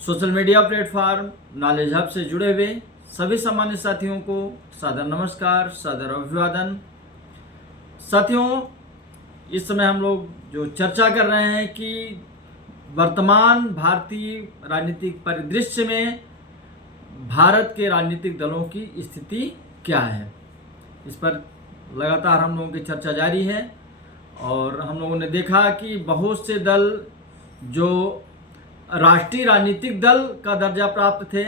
Social media platform knowledge hub से जुड़े हुए सभी सामान्य साथियों को सादर नमस्कार, सादर अभिवादन। साथियों, इस समय हम लोग जो चर्चा कर रहे हैं कि वर्तमान भारतीय राजनीतिक परिदृश्य में भारत के राजनीतिक दलों की स्थिति क्या है, इस पर लगातार हम लोगों की चर्चा जारी है। और हम लोगों ने देखा कि बहुत से दल जो राष्ट्रीय राजनीतिक दल का दर्जा प्राप्त थे,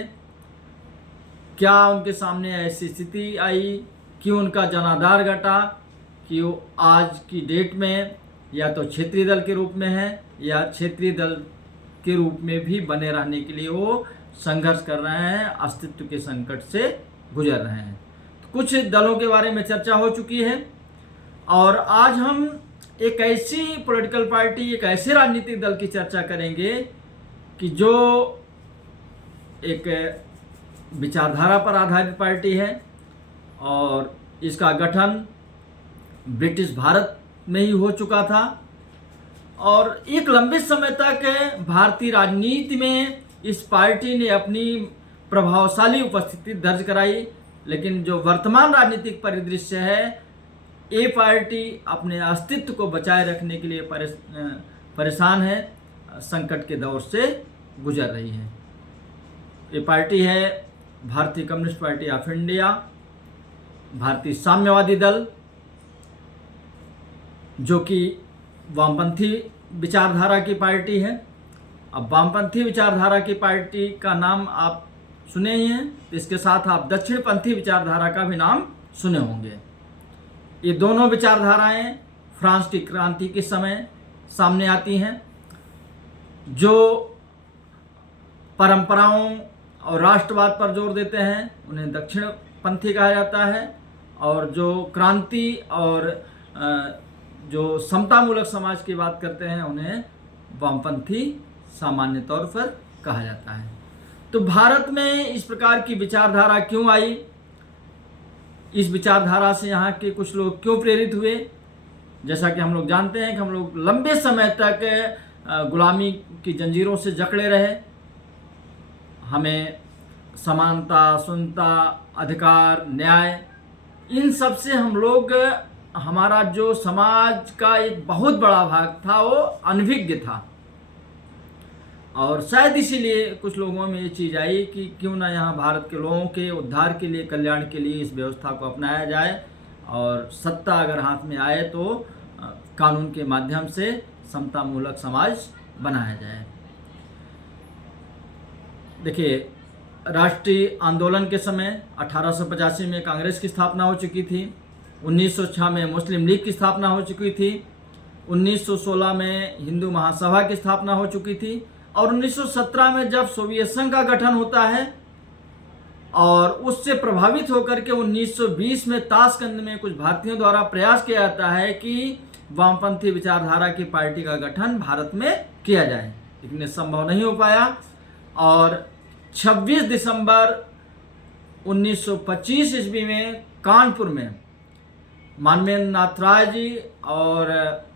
क्या उनके सामने ऐसी स्थिति आई कि उनका जनाधार घटा कि वो आज की डेट में या तो क्षेत्रीय दल के रूप में है या क्षेत्रीय दल के रूप में भी बने रहने के लिए वो संघर्ष कर रहे हैं, अस्तित्व के संकट से गुजर रहे हैं। तो कुछ दलों के बारे में चर्चा हो चुकी है और आज हम एक ऐसी पॉलिटिकल पार्टी, एक ऐसे राजनीतिक दल की चर्चा करेंगे कि जो एक विचारधारा पर आधारित पार्टी है और इसका गठन ब्रिटिश भारत में ही हो चुका था और एक लंबे समय तक भारतीय राजनीति में इस पार्टी ने अपनी प्रभावशाली उपस्थिति दर्ज कराई। लेकिन जो वर्तमान राजनीतिक परिदृश्य है, ये पार्टी अपने अस्तित्व को बचाए रखने के लिए परेशान है, संकट के दौर से गुजर रही है। ये पार्टी है भारतीय कम्युनिस्ट पार्टी ऑफ इंडिया, भारतीय साम्यवादी दल, जो कि वामपंथी विचारधारा की पार्टी है। अब वामपंथी विचारधारा की पार्टी का नाम आप सुने ही हैं, तो इसके साथ आप दक्षिणपंथी विचारधारा का भी नाम सुने होंगे। ये दोनों विचारधाराएं फ्रांस की क्रांति के समय सामने आती हैं, जो परंपराओं और राष्ट्रवाद पर जोर देते हैं उन्हें दक्षिणपंथी कहा जाता है, और जो क्रांति और जो समतामूलक समाज की बात करते हैं उन्हें वामपंथी सामान्य तौर पर कहा जाता है। तो भारत में इस प्रकार की विचारधारा क्यों आई, इस विचारधारा से यहाँ के कुछ लोग क्यों प्रेरित हुए? जैसा कि हम लोग जानते हैं कि हम लोग लंबे समय तक गुलामी की जंजीरों से जकड़े रहे। हमें समानता, सुनता, अधिकार, न्याय, इन सब से हम लोग, हमारा जो समाज का एक बहुत बड़ा भाग था वो अनभिज्ञ था। और शायद इसीलिए कुछ लोगों में ये चीज़ आई कि क्यों ना यहाँ भारत के लोगों के उद्धार के लिए, कल्याण के लिए इस व्यवस्था को अपनाया जाए और सत्ता अगर हाथ में आए तो कानून के माध्यम से समतामूलक समाज बनाया जाए। देखिए, राष्ट्रीय आंदोलन के समय 1885 में कांग्रेस की स्थापना हो चुकी थी, 1906 में मुस्लिम लीग की स्थापना हो चुकी थी, 1916 में हिंदू महासभा की स्थापना हो चुकी थी, और 1917 में जब सोवियत संघ का गठन होता है और उससे प्रभावित होकर के 1920 में ताशकंद में कुछ भारतीयों द्वारा प्रयास किया जाता है कि वामपंथी विचारधारा की पार्टी का गठन भारत में किया जाए, लेकिन संभव नहीं हो पाया। और 26 दिसंबर 1925 ईस्वी में कानपुर में मानवेंद्र नाथ राय जी और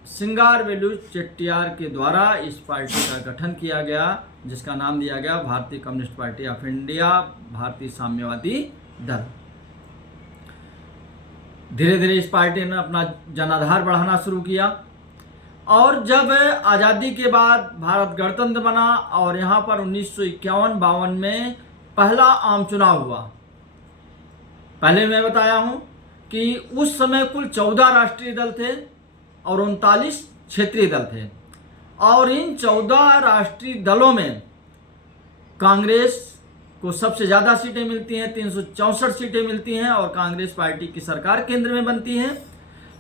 सिंगारवेलु चेट्टियार के द्वारा इस पार्टी का गठन किया गया, जिसका नाम दिया गया भारतीय कम्युनिस्ट पार्टी ऑफ इंडिया, भारतीय साम्यवादी दल। धीरे धीरे इस पार्टी ने अपना जनाधार बढ़ाना शुरू किया और जब आज़ादी के बाद भारत गणतंत्र बना और यहाँ पर 1951-52 में पहला आम चुनाव हुआ। पहले मैं बताया हूँ कि उस समय कुल 14 राष्ट्रीय दल थे और 39 क्षेत्रीय दल थे, और इन 14 राष्ट्रीय दलों में कांग्रेस को सबसे ज़्यादा सीटें मिलती हैं, 364 सीटें मिलती हैं, और कांग्रेस पार्टी की सरकार केंद्र में बनती है।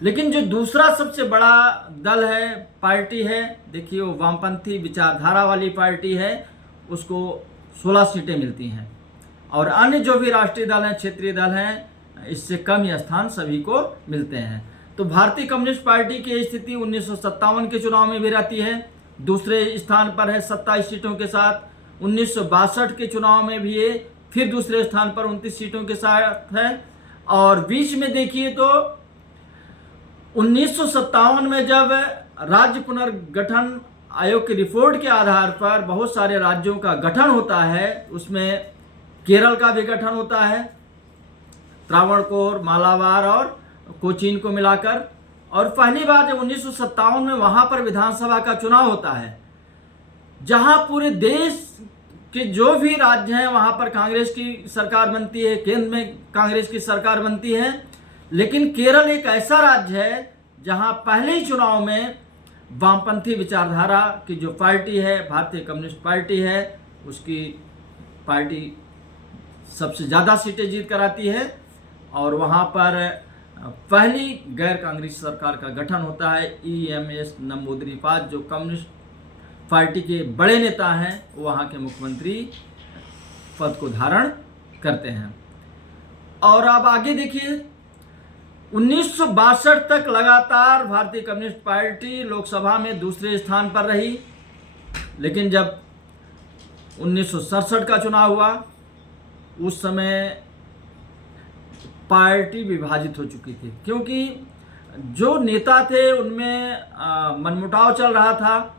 लेकिन जो दूसरा सबसे बड़ा दल है, पार्टी है, देखिए वो वामपंथी विचारधारा वाली पार्टी है, उसको 16 सीटें मिलती हैं, और अन्य जो भी राष्ट्रीय दल हैं, क्षेत्रीय दल हैं, इससे कम ही स्थान सभी को मिलते हैं। तो भारतीय कम्युनिस्ट पार्टी की स्थिति 1957 के चुनाव में भी रहती है, दूसरे स्थान पर है 27 सीटों के साथ। 1962 के चुनाव में भी ये फिर दूसरे स्थान पर 29 सीटों के साथ है। और बीच में देखिए तो 1957 में जब राज्य पुनर्गठन आयोग की रिपोर्ट के आधार पर बहुत सारे राज्यों का गठन होता है। उसमें केरल का भी गठन होता है, त्रावणकोर, मालाबार और कोचीन को मिलाकर। और पहली बार जब 1957 में वहाँ पर विधानसभा का चुनाव होता है, जहाँ पूरे देश के जो भी राज्य हैं वहाँ पर कांग्रेस की सरकार बनती है, केंद्र में कांग्रेस की सरकार बनती है। लेकिन केरल एक ऐसा राज्य है जहाँ पहले ही चुनाव में वामपंथी विचारधारा की जो पार्टी है, भारतीय कम्युनिस्ट पार्टी है, उसकी पार्टी सबसे ज़्यादा सीटें जीत कर आती है। और वहाँ पर पहली गैर कांग्रेस सरकार का गठन होता है। EMS नंबूदिरीपाद जो कम्युनिस्ट पार्टी के बड़े नेता हैं, वहाँ के मुख्यमंत्री पद को धारण करते हैं। और अब आगे देखिए, 1962 तक लगातार भारतीय कम्युनिस्ट पार्टी लोकसभा में दूसरे स्थान पर रही। लेकिन जब 1967 का चुनाव हुआ, उस समय पार्टी विभाजित हो चुकी थी, क्योंकि जो नेता थे उनमें मनमुटाव चल रहा था।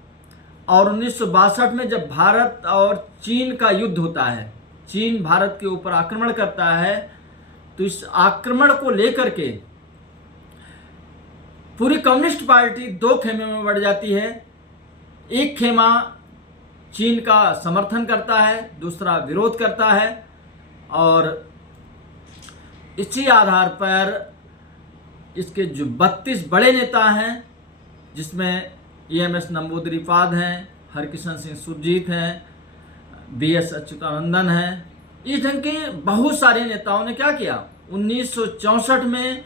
और 1962 में जब भारत और चीन का युद्ध होता है, चीन भारत के ऊपर आक्रमण करता है, तो इस आक्रमण को लेकर के पूरी कम्युनिस्ट पार्टी दो खेमे में बढ़ जाती है। एक खेमा चीन का समर्थन करता है, दूसरा विरोध करता है। और इसी आधार पर इसके जो 32 बड़े नेता हैं, जिसमें EMS नंबूदिरीपाद हैं, हरकिशन सिंह सुरजीत हैं, BS अच्युतानंदन हैं, इस ढंग के बहुत सारे नेताओं ने क्या किया, 1964 में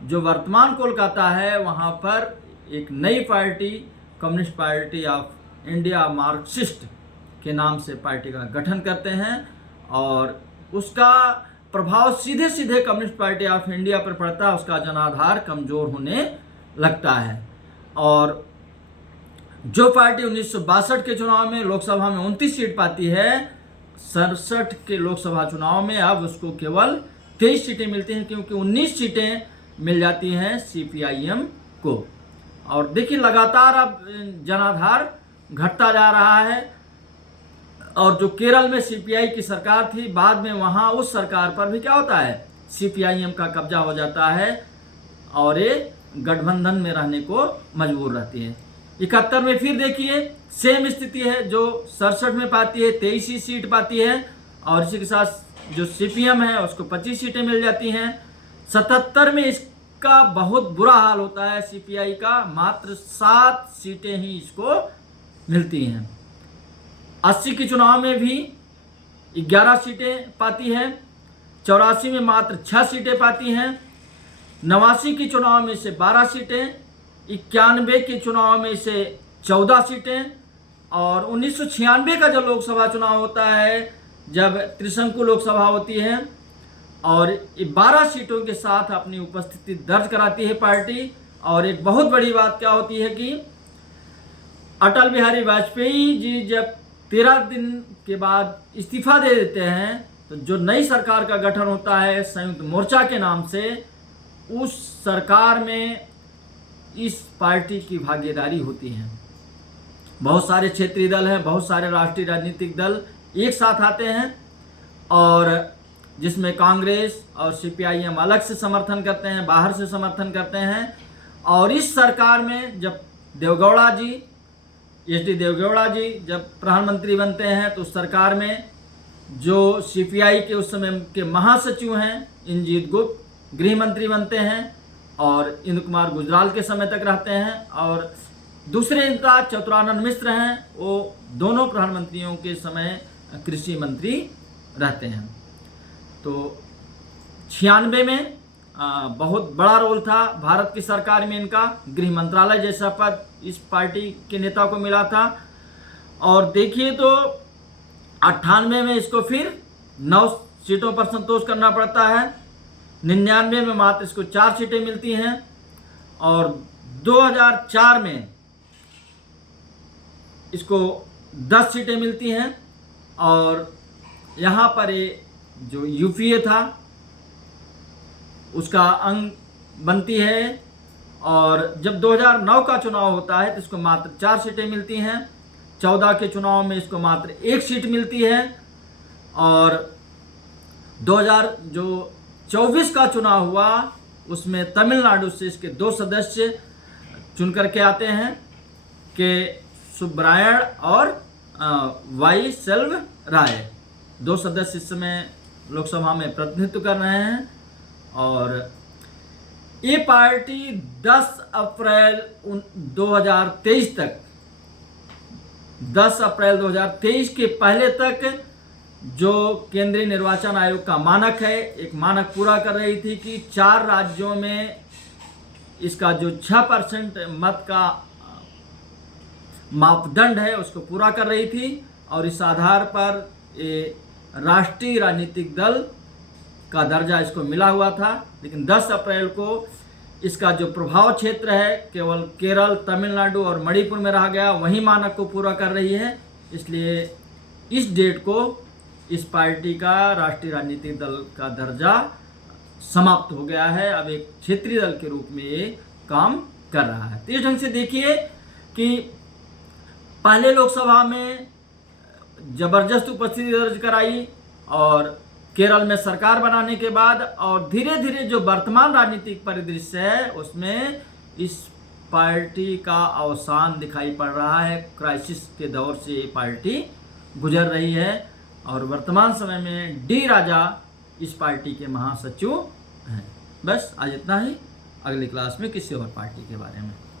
जो वर्तमान कोलकाता है वहाँ पर एक नई party, communist party of India Marxist के नाम से पार्टी का गठन करते हैं। और उसका प्रभाव सीधे सीधे कम्युनिस्ट पार्टी ऑफ इंडिया पर पड़ता है, उसका जनाधार कमज़ोर होने लगता है। और जो पार्टी 1962 के चुनाव में लोकसभा में 29 सीट पाती है, 67 के लोकसभा चुनाव में अब उसको केवल 23 सीटें मिलती हैं, क्योंकि 19 सीटें मिल जाती हैं CPIM को। और देखिए लगातार अब जनाधार घटता जा रहा है। और जो केरल में CPI की सरकार थी, बाद में वहाँ उस सरकार पर भी क्या होता है, CPIM का कब्जा हो जाता है और ये गठबंधन में रहने को मजबूर रहती है। 71 में फिर देखिए सेम स्थिति है, जो 67 में पाती है 23 ही सीट पाती है। और इसी के साथ जो CPM है उसको 25 सीटें मिल जाती हैं। 77 में इसका बहुत बुरा हाल होता है, CPI का मात्र 7 सीटें ही इसको मिलती हैं। 80 के चुनाव में भी 11 सीटें पाती है, 84 में मात्र 6 सीटें पाती हैं, 89 के चुनाव में से 12 सीटें, 91 के चुनाव में से 14 सीटें। और 1996 का जो लोकसभा चुनाव होता है, जब त्रिशंकु लोकसभा होती है, और 12 सीटों के साथ अपनी उपस्थिति दर्ज कराती है पार्टी। और एक बहुत बड़ी बात क्या होती है कि अटल बिहारी वाजपेयी जी जब 13 दिन के बाद इस्तीफा दे देते हैं, तो जो नई सरकार का गठन होता है संयुक्त मोर्चा के नाम से, उस सरकार में इस पार्टी की भागीदारी होती है। बहुत सारे क्षेत्रीय दल हैं, बहुत सारे राष्ट्रीय राजनीतिक दल एक साथ आते हैं, और जिसमें कांग्रेस और CPIM अलग से समर्थन करते हैं, बाहर से समर्थन करते हैं। और इस सरकार में जब देवगौड़ा जी, HD देवगौड़ा जी जब प्रधानमंत्री बनते हैं, तो उस सरकार में जो CPI के उस समय के महासचिव हैं इंजीत गुप्त गृह मंत्री बनते हैं, और इंद्र कुमार गुजराल के समय तक रहते हैं। और दूसरे नेता चतुरानंद मिश्र हैं, वो दोनों प्रधानमंत्रियों के समय कृषि मंत्री रहते हैं। तो 96 में बहुत बड़ा रोल था भारत की सरकार में इनका, गृह मंत्रालय जैसा पद इस पार्टी के नेता को मिला था। और देखिए तो 98 में इसको फिर 9 सीटों पर संतोष करना पड़ता है, 99 में मात्र इसको 4 सीटें मिलती हैं, और 2004 में इसको 10 सीटें मिलती हैं। और यहाँ पर ये जो UPA था उसका अंग बनती है, और जब 2009 का चुनाव होता है तो इसको मात्र 4 सीटें मिलती हैं। 14 के चुनाव में इसको मात्र 1 सीट मिलती है। और 2024 का चुनाव हुआ उसमें तमिलनाडु से इसके 2 सदस्य चुन करके आते हैं, के सुब्रायण और वाई सेल्व राय। 2 सदस्य इस समय लोकसभा में प्रतिनिधित्व कर रहे हैं। और ये पार्टी 10 अप्रैल 2023 तक, 10 अप्रैल 2023 के पहले तक जो केंद्रीय निर्वाचन आयोग का मानक है, एक मानक पूरा कर रही थी कि 4 राज्यों में इसका जो 6% मत का मापदंड है उसको पूरा कर रही थी। और इस आधार पर ये राष्ट्रीय राजनीतिक दल का दर्जा इसको मिला हुआ था। लेकिन 10 अप्रैल को इसका जो प्रभाव क्षेत्र है केवल केरल, तमिलनाडु और मणिपुर में रह गया, वही मानक को पूरा कर रही है। इसलिए इस डेट को इस पार्टी का राष्ट्रीय राजनीतिक दल का दर्जा समाप्त हो गया है। अब एक क्षेत्रीय दल के रूप में ये काम कर रहा है। तो इस ढंग से देखिए कि पहले लोकसभा में जबरदस्त उपस्थिति दर्ज कराई और केरल में सरकार बनाने के बाद, और धीरे धीरे जो वर्तमान राजनीतिक परिदृश्य है उसमें इस पार्टी का अवसान दिखाई पड़ रहा है। क्राइसिस के दौर से ये पार्टी गुजर रही है और वर्तमान समय में डी राजा इस पार्टी के महासचिव हैं। बस आज इतना ही। अगली क्लास में किसी और पार्टी के बारे में।